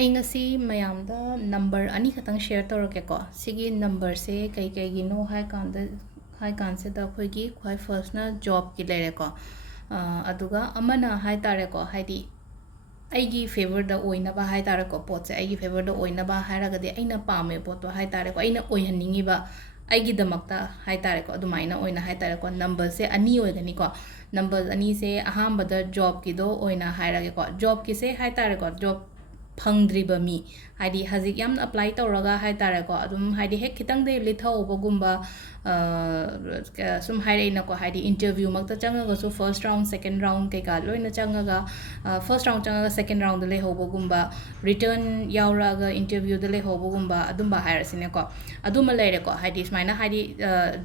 ꯑꯩ ꯃꯌꯥꯝꯗ ꯅꯝꯕꯔ ꯑꯅꯤ ꯈꯛꯇꯪ ꯁꯦꯌꯔ ꯇꯧꯔꯛꯀꯦꯀꯣ ꯁꯤꯒꯤ ꯅꯝꯕꯔꯁꯦ ꯀꯩꯒꯤꯅꯣ ꯍꯥꯏ ꯀꯥꯟꯁꯤꯗ ꯑꯩꯈꯣꯏꯒꯤ ꯈ꯭ꯋꯥꯏ ꯐꯥꯔꯁꯅ ꯖꯣꯕꯀꯤ ꯂꯩꯔꯦꯀꯣ ꯑꯗꯨꯒ ꯑꯃꯅ ꯍꯥꯏꯇꯥꯔꯦꯀꯣ ꯍꯥꯏꯗꯤ ꯑꯩꯒꯤ ꯐꯦꯚꯔꯗ ꯑꯣꯏꯅꯕ ꯍꯥꯏꯇꯥꯔꯦꯀꯣ ꯄꯣꯠꯁꯦ ꯑꯩꯒꯤ ꯐꯦꯚꯔꯗ ꯑꯣꯏꯅꯕ ꯍꯥꯏꯔꯒꯗꯤ ꯑꯩꯅ ꯄꯥꯝꯃꯦ ꯄꯣꯠꯇꯣ ꯍꯥꯏꯇꯥꯔꯦꯀꯣ ꯑꯩꯅ ꯑꯣꯏꯍꯟꯅꯤꯡꯉꯤꯕ ꯑꯩꯒꯤꯗꯃꯛꯇ ꯍꯥꯏꯇꯥꯔꯦꯀꯣ ꯑꯗꯨꯃꯥꯏꯅ ꯑꯣꯏꯅ ꯍꯥꯏꯇꯥꯔꯦꯀꯣ ꯅꯝꯕꯔꯁꯦ ꯑꯅꯤ ꯑꯣꯏꯒꯅꯤꯀꯣ ꯅꯝꯕꯔ ꯑꯅꯤꯁꯦ ꯑꯍꯥꯟꯕꯗ ꯖꯣꯕꯀꯤꯗꯣ ꯑꯣꯏꯅ ꯍꯥꯏꯔꯒꯦꯀꯣ ꯖꯣꯕꯀꯤꯁꯦ ꯍꯥꯏꯇꯥꯔꯦꯀꯣ ꯖꯣꯕ ꯐꯪꯗ꯭ꯔꯤꯕ ꯃꯤ ꯍꯥꯏꯗꯤ ꯍꯧꯖꯤꯛ ꯌꯥꯝꯅ ꯑꯄ꯭ꯂꯥꯏ ꯇꯧꯔꯒ ꯍꯥꯏꯇꯥꯔꯦꯀꯣ ꯑꯗꯨꯝ ꯍꯥꯏꯗꯤ ꯍꯦꯛ ꯈꯤꯇꯪꯗꯤ ꯂꯤꯊꯍꯧꯕꯒꯨꯝꯕ ꯁꯨꯝ ꯍꯥꯏꯔꯛꯏꯅꯀꯣ ꯍꯥꯏꯗꯤ ꯏꯟꯇꯔꯚ꯭ꯌꯨꯃꯛꯇ ꯆꯪꯉꯒꯁꯨ ꯐꯔꯁꯠ ꯔꯥꯎꯟ ꯁꯦꯀꯦꯟ ꯔꯥꯎꯟ ꯀꯩꯀꯥ ꯂꯣꯏꯅ ꯆꯪꯉꯒ ꯐꯔꯁꯠ ꯔꯥꯎꯟ ꯆꯪꯉꯒ ꯁꯦꯀꯦꯟ ꯔꯥꯎꯟꯗ ꯂꯩꯍꯧꯕꯒꯨꯝꯕ ꯔꯤꯇꯔꯟ ꯌꯥꯎꯔꯛꯑꯒ ꯏꯟꯇꯔꯚ꯭ꯌꯨꯗ ꯂꯩꯍꯧꯕꯒꯨꯝꯕ ꯑꯗꯨꯝꯕ ꯍꯥꯏꯔꯁꯤꯅꯦꯀꯣ ꯑꯗꯨꯃ ꯂꯩꯔꯦꯀꯣ ꯍꯥꯏꯗꯤ ꯁꯨꯃꯥꯏꯅ ꯍꯥꯏꯗꯤ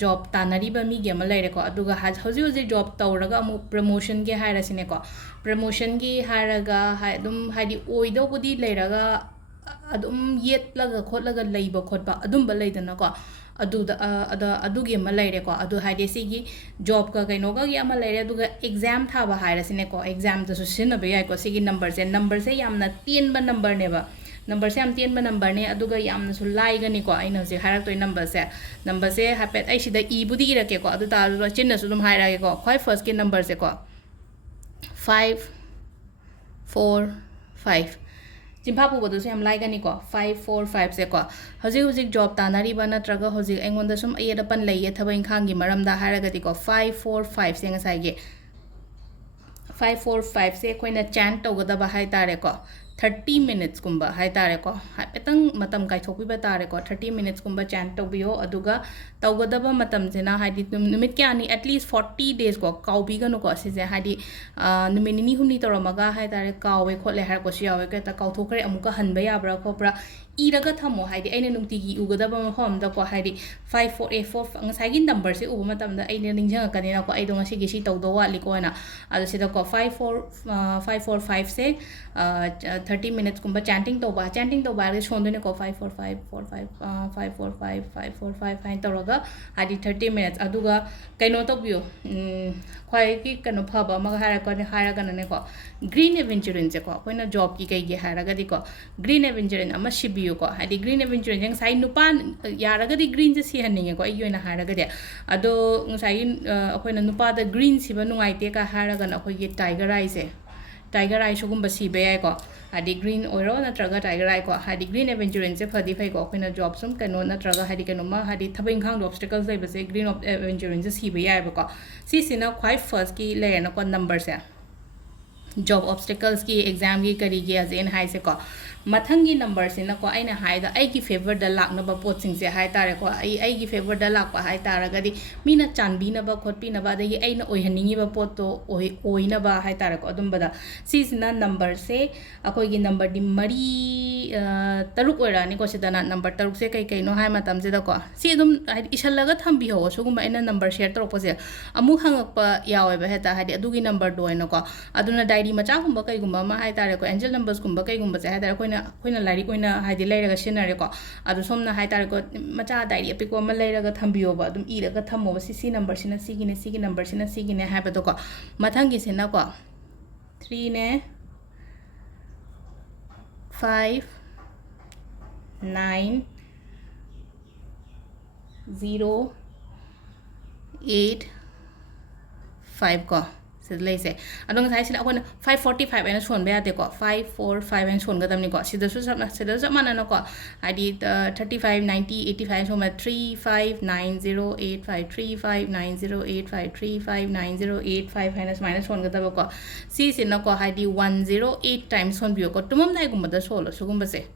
ꯖꯣꯕ ꯇꯥꯟꯅꯔꯤꯕ ꯃꯤꯒꯤ ꯑꯃ ꯂꯩꯔꯦꯀꯣ ꯑꯗꯨꯒ ꯍꯧꯖꯤꯛ ꯖꯣꯕ ꯇꯧꯔꯒ ꯑꯃꯨꯛ ꯄ꯭ꯔꯃꯣꯁꯟꯒꯤ ꯍꯥꯏꯔꯁꯤꯅꯦꯀꯣ ꯄ꯭ꯔꯃꯣꯁꯟꯒꯤ ꯍꯥꯏꯔꯒ ꯑꯗꯨꯝ ꯍꯥꯏꯗꯤ ꯑꯣꯏꯗꯧꯕꯗꯤ ꯂꯩꯔꯒ ꯑꯗꯨꯝ ꯌꯦꯠꯂꯒ ꯈꯣꯠꯂꯒ ꯂꯩꯕ ꯈꯣꯠꯄ ꯑꯗꯨꯝꯕ ꯂꯩꯗꯅꯀꯣ ꯑꯗꯨꯒꯤ ꯑꯃ ꯂꯩꯔꯦꯀꯣ ꯑꯗꯨ ꯍꯥꯏꯗꯤ ꯁꯤꯒꯤ ꯖꯣꯕꯀ ꯀꯩꯅꯣꯒꯒꯤ ꯑꯃ ꯂꯩꯔꯦ ꯑꯗꯨꯒ ꯑꯦꯛꯖꯥꯝ ꯊꯥꯕ ꯍꯥꯏꯔꯁꯤꯅꯦꯀꯣ ꯑꯦꯛꯖꯥꯝꯗꯁꯨ ꯁꯤꯖꯤꯟꯅꯕ ꯌꯥꯏꯀꯣ ꯁꯤꯒꯤ ꯅꯝꯕꯔꯁꯦ ꯌꯥꯝꯅ ꯇꯦꯟꯕ ꯅꯝꯕꯔꯅꯦꯕ ꯅꯝꯕꯔꯁꯦ ꯌꯥꯝ ꯇꯦꯟꯕ ꯅꯝꯕꯔꯅꯦ ꯑꯗꯨꯒ ꯌꯥꯝꯅꯁꯨ ꯂꯥꯏꯒꯅꯤꯀꯣ ꯑꯩꯅ ꯍꯧꯖꯤꯛ ꯍꯥꯏꯔꯛꯇꯣꯏ ꯅꯝꯕꯔꯁꯦ ꯍꯥꯏꯐꯦꯠ ꯑꯩ ꯁꯤꯗ ꯏꯕꯨꯗꯤ ꯏꯔꯛꯀꯦꯀꯣ ꯑꯗꯨ ꯇꯥꯔꯁꯨ ꯆꯤꯟꯅꯁꯨ ꯑꯗꯨꯝ ꯍꯥꯏꯔꯛꯑꯒꯦꯀꯣ ꯈ꯭ꯋꯥꯏ ꯐꯥꯔꯁꯠꯀꯤ ꯅꯝꯕꯔꯁꯦꯀꯣ 5 4 5 ꯆꯤꯝꯐꯥ ꯄꯨꯕꯗꯨꯁꯨ ꯌꯥꯝ ꯂꯥꯏꯒꯅꯤꯀꯣ 5 4 5 ꯁꯦꯀꯣ ꯍꯧꯖꯤꯛ ꯖꯣꯕ ꯇꯥꯟꯅꯔꯤꯕ ꯅꯠꯇ꯭ꯔꯒ ꯍꯧꯖꯤꯛ ꯑꯩꯉꯣꯟꯗ ꯁꯨꯝ ꯑꯌꯦꯠ ꯑꯄꯟ ꯂꯩꯌꯦ ꯊꯕꯛ ꯏꯪꯈꯥꯡꯒꯤ ꯃꯔꯝꯗ ꯍꯥꯏꯔꯒꯗꯤꯀꯣ 5 4 5 ꯁꯦ ꯉꯁꯥꯏꯒꯤ 5 4 5 ꯁꯦ ꯑꯩꯈꯣꯏꯅ ꯆꯥꯟ ꯇꯧꯒꯗꯕ ꯍꯥꯏꯇꯥꯔꯦꯀꯣ 30 ꯃꯤꯅꯤꯠꯁꯀꯨꯝꯕ ꯍꯥꯏꯇꯥꯔꯦꯀꯣ ꯍꯥꯏꯐꯦꯠꯇꯪ ꯃꯇꯝ ꯀꯥꯏꯊꯣꯛꯄꯤꯕ ꯇꯥꯔꯦꯀꯣ 30 ꯃꯤꯅꯤꯠꯁꯀꯨꯝꯕ ꯆꯥꯟ ꯇꯧꯕꯤꯌꯣ ꯑꯗꯨꯒ ꯇꯧꯒꯗꯕ ꯃꯇꯝꯁꯤꯅ ꯍꯥꯏꯗꯤ ꯅꯨꯃꯤꯠ ꯀꯌꯥꯅꯤ ꯑꯦꯠꯂꯤꯁ 40 ꯗꯦꯖꯀꯣ ꯀꯥꯎꯕꯤꯒꯅꯨꯀꯣ ꯁꯤꯁꯦ ꯍꯥꯏꯗꯤ ꯅꯨꯃꯤꯠ ꯅꯤꯅꯤ ꯍꯨꯝꯅꯤ ꯇꯧꯔꯝꯃꯒ ꯍꯥꯏꯇꯥꯔꯦ ꯀꯥꯎꯋꯦ ꯈꯣꯠꯂꯦ ꯍꯥꯏꯔꯛꯄꯁꯨ ꯌꯥꯎꯋꯦ ꯀꯩꯇ ꯀꯥꯎꯊꯣꯛꯈ꯭ꯔꯦ ꯑꯃꯨꯛꯀ ꯍꯟꯕ ꯌꯥꯕ꯭ꯔꯥ ꯈꯣꯠꯄ꯭ꯔꯥ ꯏꯔꯒ ꯊꯝꯃꯣ ꯍꯥꯏꯗꯤ ꯑꯩꯅ ꯅꯨꯡꯇꯤꯒꯤ ꯎꯒꯗꯕ ꯃꯐꯝꯗꯀꯣ ꯍꯥꯏꯗꯤ 5 4 4 ꯉꯁꯥꯏꯒꯤ ꯅꯝꯕꯔꯁꯦ ꯎꯕ ꯃꯇꯝꯗ ꯑꯩꯅ ꯅꯤꯡꯁꯤꯡꯉꯛꯀꯅꯤꯅꯀꯣ ꯑꯩꯗꯣ ꯉꯁꯤꯒꯤ ꯁꯤ ꯇꯧꯗꯧ ꯋꯥꯠꯂꯤꯀꯣꯅ ꯑꯗꯣ ꯁꯤꯗꯀꯣ 5 4 5 ꯁꯦ 30 ꯃꯤꯅꯤꯠꯁꯀꯨꯝꯕ ꯆꯥꯟꯇꯤꯡ ꯇꯧꯕ ꯍꯥꯏꯔꯒꯗꯤ ꯁꯣꯟꯗꯣꯏꯅꯦꯀꯣ 5 4 5 4 5 5 4 5 5 4 5 ꯍꯥꯏꯅ ꯇꯧꯔꯒ ꯍꯥꯏꯗꯤ 30 ꯃꯤꯅꯤꯠꯁ ꯑꯗꯨꯒ ꯀꯩꯅꯣ ꯇꯧꯕꯤꯌꯨ ꯈ꯭ꯋꯥꯏꯒꯤ ꯀꯩꯅꯣ ꯐꯕ ꯑꯃꯒ ꯍꯥꯏꯔꯒꯅꯅꯦꯀꯣ ꯒ꯭ꯔꯤꯟ ꯑꯦꯚꯦꯟꯆꯨꯔꯦꯟꯁꯦꯀꯣ ꯑꯩꯈꯣꯏꯅ ꯖꯣꯕꯀꯤ ꯀꯩꯒꯤ ꯍꯥꯏꯔꯒꯗꯤꯀꯣ ꯒ꯭ꯔꯤꯟ ꯑꯦꯚꯦꯟꯆꯨꯔꯦꯟ ꯑꯃ ꯁꯤꯕꯤꯌꯨꯀꯣ ꯍꯥꯏꯗꯤ ꯒ꯭ꯔꯤꯟ ꯑꯦꯚꯦꯟꯆꯨꯔꯦꯟꯁꯦ ꯉꯁꯥꯏ ꯅꯨꯄꯥ ꯌꯥꯔꯒꯗꯤ ꯒ꯭ꯔꯤꯟꯁꯦ ꯁꯤꯍꯟꯅꯤꯡꯉꯦꯀꯣ ꯑꯩꯒꯤ ꯑꯣꯏꯅ ꯍꯥꯏꯔꯒꯗꯤ ꯑꯗꯣ ꯉꯁꯥꯏꯒꯤ ꯑꯩꯈꯣꯏꯅ ꯅꯨꯄꯥꯗ ꯒ꯭ꯔꯤꯟ ꯁꯤꯕ ꯅꯨꯡꯉꯥꯏꯇꯦꯒ ꯍꯥꯏꯔꯒꯅ ꯑꯩꯈꯣꯏꯒꯤ ꯇꯥꯏꯒꯔ ꯑꯥꯏꯁꯨꯒꯨꯝꯕ ꯁꯤꯕ ꯌꯥꯏꯀꯣ ꯍꯥꯏꯗꯤ ꯒ꯭ꯔꯤꯟ ꯑꯣꯏꯔꯣ ꯅꯠꯇ꯭ꯔꯒ ꯇꯥꯏꯒꯔ ꯑꯥꯏꯀꯣ ꯍꯥꯏꯗꯤ ꯒ꯭ꯔꯤꯟ ꯑꯦꯚꯦꯟꯆꯨꯔꯦꯟꯁꯦ ꯐꯗꯤ ꯐꯩꯀꯣ ꯑꯩꯈꯣꯏꯅ ꯖꯣꯕ ꯁꯨꯝ ꯀꯩꯅꯣ ꯅꯠꯇ꯭ꯔꯒ ꯍꯥꯏꯗꯤ ꯀꯩꯅꯣꯃ ꯍꯥꯏꯗꯤ ꯊꯕꯛ ꯏꯪꯈꯥꯡꯗ ꯑꯣꯕꯁꯇꯦꯀꯜꯁ ꯂꯩꯕꯁꯦ ꯒ꯭ꯔꯤꯟ ꯑꯦꯚꯦꯟꯆꯨꯔꯦꯟꯁꯦ ꯁꯤꯕ ꯌꯥꯏꯑꯕꯀꯣ ꯁꯤꯁꯤꯅ ꯈ꯭ꯋꯥꯏ ꯐꯥꯔꯁꯀꯤ ꯂꯩꯔꯦꯅꯀꯣ ꯅꯝꯕꯔꯁꯦ ꯖꯣꯕ ꯑꯣꯕꯁꯇꯦꯀꯜꯁꯀꯤ ꯑꯦꯛꯖꯥꯝꯒꯤ ꯀꯔꯤꯒꯤ ꯍꯧꯖꯤꯛ ꯍꯥꯏꯁꯦꯀꯣ ꯃꯊꯪꯒꯤ ꯅꯝꯕꯔꯁꯤꯅꯀꯣ ꯑꯩꯅ ꯍꯥꯏꯗ ꯑꯩꯒꯤ ꯐꯦꯚꯔꯗ ꯂꯥꯛꯅꯕ ꯄꯣꯠꯁꯤꯡꯁꯦ ꯍꯥꯏꯇꯥꯔꯦꯀꯣ ꯑꯩꯒꯤ ꯐꯦꯚꯔꯗ ꯂꯥꯛꯄ ꯍꯥꯏꯇꯥꯔꯒꯗꯤ ꯃꯤꯅ ꯆꯥꯟꯕꯤꯅꯕ ꯈꯣꯠꯄꯤꯅꯕ ꯑꯗꯒꯤ ꯑꯩꯅ ꯑꯣꯏꯍꯟꯅꯤꯡꯉꯤꯕ ꯄꯣꯠꯇꯣ ꯑꯣꯏꯅꯕ ꯍꯥꯏꯇꯥꯔꯦꯀꯣ ꯑꯗꯨꯝꯕꯗ ꯁꯤꯁꯤꯅ ꯅꯝꯕꯔꯁꯦ ꯑꯩꯈꯣꯏꯒꯤ ꯅꯝꯕꯔꯗꯤ ꯇꯔꯨꯛ ꯑꯣꯏꯔꯛꯑꯅꯤꯀꯣ ꯁꯤꯗꯅ ꯅꯝꯕꯔ ꯇꯔꯨꯛꯁꯦ ꯀꯩꯅꯣ ꯍꯥꯏ ꯃꯇꯝꯁꯤꯗꯀꯣ ꯁꯤ ꯑꯗꯨꯝ ꯍꯥꯏꯗꯤ ꯏꯁꯜꯂꯒ ꯊꯝꯕꯤꯍꯧꯋꯣ ꯁꯤꯒꯨꯝꯕ ꯑꯩꯅ ꯅꯝꯕꯔ ꯁꯦꯌꯔ ꯇꯧꯔꯛꯄꯁꯦ ꯑꯃꯨꯛ ꯍꯪꯉꯛꯄ ꯌꯥꯎꯋꯦꯕ ꯍꯦꯛꯇ ꯍꯥꯏꯗꯤ ꯑꯗꯨꯒꯤ ꯅꯝꯕꯔꯗꯣ ꯑꯣꯏꯅꯀꯣ ꯑꯗꯨꯅ ꯗꯥꯏꯔꯤ ꯃꯆꯥꯒꯨꯝꯕ ꯀꯩꯒꯨꯝꯕ ꯑꯃ ꯍꯥꯏꯇꯥꯔꯦꯀꯣ ꯑꯦꯟꯖꯦꯜ ꯅꯝꯕꯔꯁꯀꯨꯝꯕ ꯀꯩꯒꯨꯝꯕꯁꯦ ꯍꯥꯏꯇꯥꯔꯦ ꯑꯩꯈꯣꯏꯅ ꯂꯥꯏꯔꯤꯛ ꯑꯣꯏꯅ ꯍꯥꯏꯗꯤ ꯂꯩꯔꯒ ꯁꯤꯖꯤꯟꯅꯔꯦꯀꯣ ꯑꯗꯣ ꯁꯣꯝꯅ ꯍꯥꯏꯇꯥꯔꯦꯀꯣ ꯃꯆꯥ ꯗꯥꯏꯔꯤ ꯑꯄꯤꯛꯄ ꯑꯃ ꯂꯩꯔꯒ ꯊꯝꯕꯤꯌꯣꯕ ꯑꯗꯨꯝ ꯏꯔꯒ ꯊꯝꯃꯣꯕ ꯁꯤ ꯅꯝꯕꯔꯁꯤꯅ ꯁꯤꯒꯤꯅꯦ ꯁꯤꯒꯤ ꯅꯝꯕꯔꯁꯤꯅ ꯁꯤꯒꯤꯅꯦ ꯍꯥꯏꯕꯗꯣꯀꯣ ꯃꯊꯪꯒꯤꯁꯤꯅꯀꯣ 3ꯅꯦ 5 9 0 8 5 ꯀꯣ ꯁꯤꯗ ꯂꯩꯁꯦ ꯑꯗꯣ ꯉꯁꯥꯏꯁꯤꯅ ꯑꯩꯈꯣꯏꯅ 545 ꯍꯥꯏꯅ ꯁꯣꯟꯕ ꯌꯥꯗꯦꯀꯣ 5 4 5 ꯍꯥꯏꯅ ꯁꯣꯟꯒꯗꯕꯅꯤꯀꯣ ꯁꯤꯗꯁꯨ ꯆꯞ ꯃꯥꯟꯅꯅꯀꯣ ꯍꯥꯏꯗꯤ 35 90 85 ꯁꯣꯟꯕ 3 5 9 0 8 5 3 5 9 0 8 5 3 5 9 0 8 5 ꯍꯥꯏꯅ ꯁꯨꯃꯥꯏꯅ ꯁꯣꯟꯒꯗꯕꯀꯣ ꯁꯤꯁꯤꯅꯀꯣ ꯍꯥꯏꯗꯤ 108 ꯇꯥꯏꯝꯁ ꯁꯣꯟꯕꯤꯌꯣꯀꯣ ꯇꯨꯝꯃꯝꯗꯥꯏꯒꯨꯝꯕꯗ ꯁꯣꯜꯂꯣ ꯁꯤꯒꯨꯝꯕꯁꯦ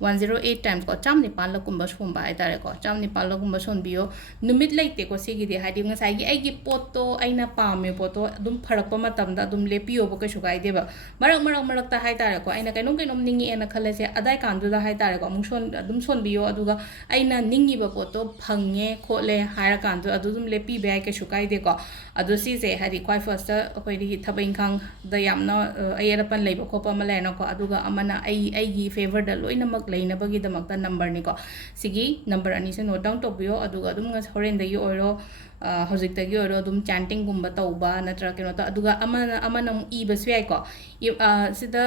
108 times ko cham nipal la kumba somba ai tare ko cham nipal la kumba sonbiyo numit laite ko sigidi hadi ngasai gi ai gi poto aina pame poto adum pharakpa matamda adum lepiyo bo kaisu gai deba marak ta hai tare ko aina kainom ningi ena khalese adai kandu da hai tare ko amung son adum sonbiyo aduga aina ningi ba poto phange khole haira kandu adum lepi be ai kaisu gai de ko adu si se hadi kwai first ta koi ri thabain khang da yamna ayerapan leiba khopa ma lena ko aduga amana ai gi favor da loina mak ꯂꯩꯅꯕꯒꯤꯗꯃꯛꯇ ꯅꯝꯕꯔꯅꯤꯀꯣ ꯁꯤꯒꯤ number ꯑꯅꯤꯁꯦ not down ꯇꯧꯕꯤꯌꯣ ꯑꯗꯨꯒ ꯑꯗꯨꯝ ꯍꯣꯔꯦꯟꯗꯒꯤ ꯑꯣꯏꯔꯣ ꯍꯧꯖꯤꯛꯇꯒꯤ ꯑꯣꯏꯔꯣ ꯑꯗꯨꯝ ꯆꯥꯟꯇꯤꯡꯒꯨꯝꯕ ꯇꯧꯕ ꯅꯠꯇ꯭ꯔꯒ ꯀꯩꯅꯣ ꯇꯧ ꯑꯗꯨꯒ ꯑꯃꯅ ꯑꯃꯨꯛ ꯏꯕꯁꯨ ꯌꯥꯏꯀꯣ ꯁꯤꯗ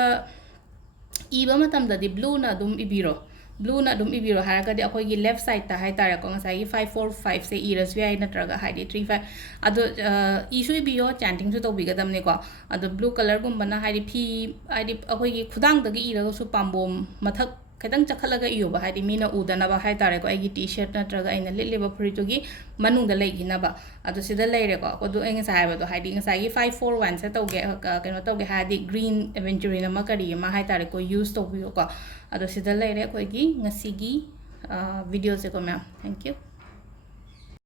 ꯏꯕ ꯃꯇꯝꯗꯗꯤ ꯕ꯭ꯂꯨꯅ ꯑꯗꯨꯝ ꯏꯕꯤꯔꯣ ꯕ꯭ꯂꯨꯅ ꯑꯗꯨꯝ ꯏꯕꯤꯔꯣ ꯍꯥꯏꯔꯒꯗꯤ ꯑꯩꯈꯣꯏꯒꯤ ꯂꯦꯐ ꯁꯥꯏꯗꯇ ꯍꯥꯏꯇꯥꯔꯦꯀꯣ ꯉꯁꯥꯏꯒꯤ 5 4 5ꯁꯦ ꯏꯔꯁꯨ ꯌꯥꯏ ꯅꯠꯇ꯭ꯔꯒ ꯍꯥꯏꯗꯤ 3 5 ꯑꯗꯣ 이수 이비요 ꯆꯥꯟꯇꯤꯡꯁꯨ ꯇꯧꯕꯤꯒꯗꯕꯅꯤꯀꯣ ꯑꯗꯣ ꯕ꯭ꯂꯨ ꯀꯂꯔꯒꯨꯝꯕꯅ ꯍꯥꯏꯗꯤ ꯐꯤ ꯍꯥꯏꯗꯤ ꯑꯩꯈꯣꯏꯒꯤ ꯈꯨꯗꯥꯡꯗꯒꯤ ꯏꯔꯒꯁꯨ ꯄꯥꯝꯕꯣꯝ ꯃꯊꯛ ꯈꯤꯇꯪ ꯆꯈꯠꯂꯒ ꯏꯌꯣꯕ ꯍꯥꯏꯗꯤ ꯃꯤꯅ ꯎꯗꯅꯕ ꯍꯥꯏꯇꯥꯔꯦꯀꯣ ꯑꯩꯒꯤ ꯇꯤ ꯁꯔꯠ ꯅꯠꯇ꯭ꯔꯒ ꯑꯩꯅ ꯂꯤꯠꯂꯤꯕ ꯐꯨꯔꯤꯠꯇꯨꯒꯤ ꯃꯅꯨꯡꯗ ꯂꯩꯈꯤꯅꯕ ꯑꯗꯣ ꯁꯤꯗ ꯂꯩꯔꯦꯀꯣ ꯑꯗꯣ ꯑꯩ ꯉꯁꯥꯏ ꯍꯥꯏꯕꯗꯣ ꯍꯥꯏꯗꯤ ꯉꯁꯥꯏꯒꯤ 5 4 1ꯁꯦ ꯇꯧꯒꯦ ꯀꯩꯅꯣ ꯇꯧꯒꯦ ꯍꯥꯏꯔꯗꯤ ꯒ꯭ꯔꯤꯟ ꯑꯦꯚꯦꯟꯆꯨꯔꯤꯟ ꯑꯃ ꯀꯔꯤ ꯑꯃ ꯍꯥꯏꯇꯥꯔꯦꯀꯣ ꯌꯨꯁ ꯇꯧꯕꯤꯌꯣꯀꯣ ꯑꯗꯣ ꯁꯤꯗ ꯂꯩꯔꯦ ꯑꯩꯈꯣꯏꯒꯤ ꯉꯁꯤꯒꯤ ꯚꯤꯗꯤꯑꯣꯁꯦꯀꯣ ꯃꯌꯥꯝ ꯊꯦꯡꯛ ꯌꯨ